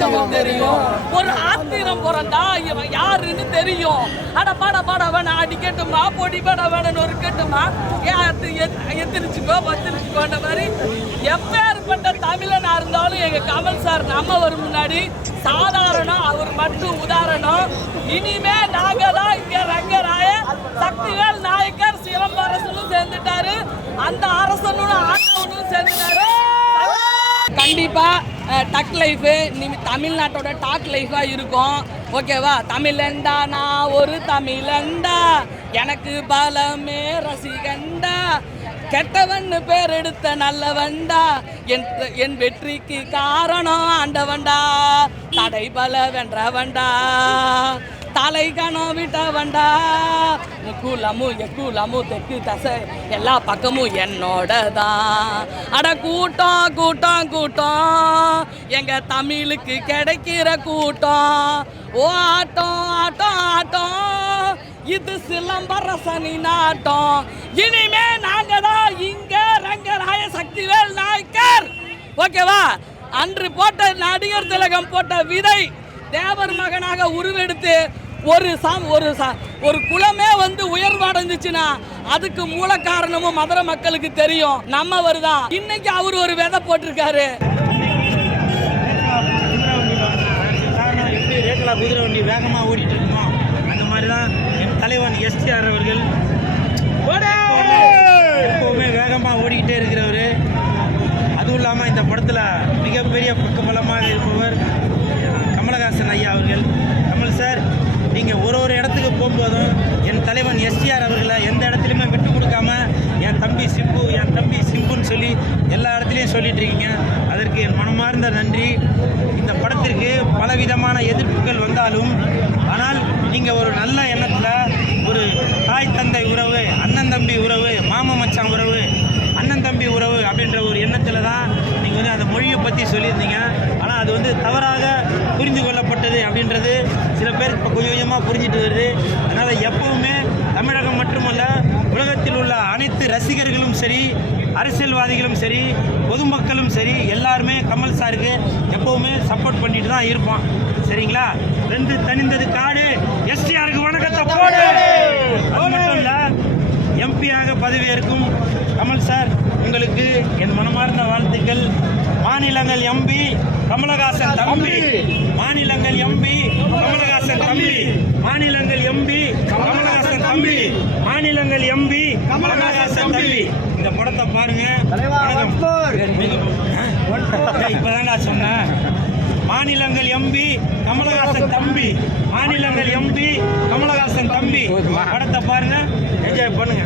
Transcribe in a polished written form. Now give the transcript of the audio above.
வெளிச்சமும் தெரியும். ஒரு ஆத்திரம் பிறந்தா இவன் யாருன்னு தெரியும். அட பாட வேணாம் அடிக்கட்டுமா பொடி பாட வேணும்னு ஒரு கட்டுமா எத்திரிச்சுக்கோ பத்திரிச்சுக்கோன்ற மாதிரி எப்பேற்பட்ட தமிழனா இருந்தாலும் எங்க கமல் சார் நம்ம வரும் முன்னாடி சாதாரணம், அவர் மட்டும் உதாரணம். இனிமே நாங்க தான் இங்க ரங்கராய சக்திவேல் நாயக்கர் சிலம்பரசனும் சேர்ந்துட்டாரு, அந்த அரசனும் ஆண்டவனும் சேர்ந்துட்டாரு. கண்டிப்பா டக் லைஃப் தமிழ்நாட்டோட டாக் லைஃபா இருக்கும். ஓகேவா? தமிழண்டா நான் ஒரு தமிழண்டா, எனக்கு பலமே ரசிகண்டா, கெட்டவன் பேர் எடுத்த நல்லவண்டா, என் வெற்றிக்கு காரணம் ஆண்டவண்டா, தடை பல வென்றவண்டா, தலை கணம் விட்டவண்டா, கூலமும் தெற்கு தசை எல்லா பக்கமும் என்னோடதான். அட கூட்டம் கூட்டம் கூட்டம் எங்க தமிழுக்கு கிடைக்கிற கூட்டம். ஓ ஆட்டம் ஆட்டம் ஆட்டம் இது சிலம்பரசனி நாட்டம். இனிமே நாங்க தான் இங்க ரங்கராய சக்திவேல் நாயக்கர். ஓகேவா? அன்று போட்ட நடிகர் திலகம் போட்ட விதை தேவர் மகனாக உருவெடுத்து ஒரு குலமே வந்து உயர்வடைஞ்சிச்சுன்னா அதுக்கு மூல காரணமும் மதுரை மக்களுக்கு தெரியும். நம்ம வருதான் இன்னைக்கு அவர் ஒரு விதை போட்டிருக்காரு. குதிரை வண்டி வேகமாக ஓடிட்டு இருக்கோம், அந்த மாதிரி தான் என் தலைவன் எஸ்டிஆர் அவர்கள் எப்பவுமே வேகமாக ஓடிக்கிட்டே இருக்கிறவர். அதுவும் இல்லாமல் இந்த படத்தில் மிகப்பெரிய பக்கபலமாக இருப்பவர் கமலஹாசன் ஐயா அவர்கள். கமல் சார், நீங்கள் ஒரு இடத்துக்கு போகும்போதும் என் தலைவன் எஸ்டிஆர் அவர்களை எந்த இடத்துலையுமே விட்டு கொடுக்காம என் தம்பி சிம்புன்னு சொல்லி எல்லா இடத்துலையும் சொல்லிட்டு இருக்கீங்க. அதற்கு என் மனமார்ந்த நன்றி. இந்த படத்திற்கு பலவிதமான எதிர்ப்புகள் வந்தாலும் ஆனால் நீங்கள் ஒரு நல்ல எண்ணத்தில் ஒரு தாய் தந்தை உறவு, அண்ணன் தம்பி உறவு, மாமா மச்சான் உறவு, அண்ணன் தம்பி உறவு அப்படின்ற ஒரு எண்ணத்தில் தான் நீங்கள் வந்து அந்த மொழியை பற்றி சொல்லியிருந்தீங்க. ஆனால் அது வந்து தவறாக புரிந்து கொள்ளப்பட்டது அப்படின்றது சில பேர் இப்போ கொஞ்சம் கொஞ்சமாக புரிஞ்சிட்டு வருது. அதனால் எப்பவுமே தமிழகம் மட்டுமல்ல, உலகத்தில் உள்ள அனைத்து ரசிகர்களும் சரி, அரசியல்வாதிகளும் சரி, பொதுமக்களும் சரி, எல்லாருமே கமல் சாருக்கு எப்பவுமே சப்போர்ட் பண்ணிட்டு தான் இருப்பான். சரிங்களா? வெந்து தனிந்தது காடு, எஸ்டிஆருக்கு வணக்கத்தை போடு. அது மட்டும் இல்லை, எம்பியாக பதவியேற்கும் கமல் சார், உங்களுக்கு என் மனமார்ந்த வாழ்த்துக்கள். மாநிலங்கள் எம்பி கமலஹாசன் தம்பி, மாநிலங்கள் எம்பி கமலஹாசன் தம்பி, மாநிலங்கள் எம்பி கமலஹாசன் தம்பி, மாநிலங்கள் எம்பி கமலஹாசன் தம்பி. இந்த படத்தை பாருங்க. இப்பதாங்க சொன்னேன், மாநிலங்கள் எம்பி கமலஹாசன் தம்பி, மாநிலங்கள் எம்பி கமலஹாசன் தம்பி. படத்தை பாருங்க, என்ஜாய் பண்ணுங்க.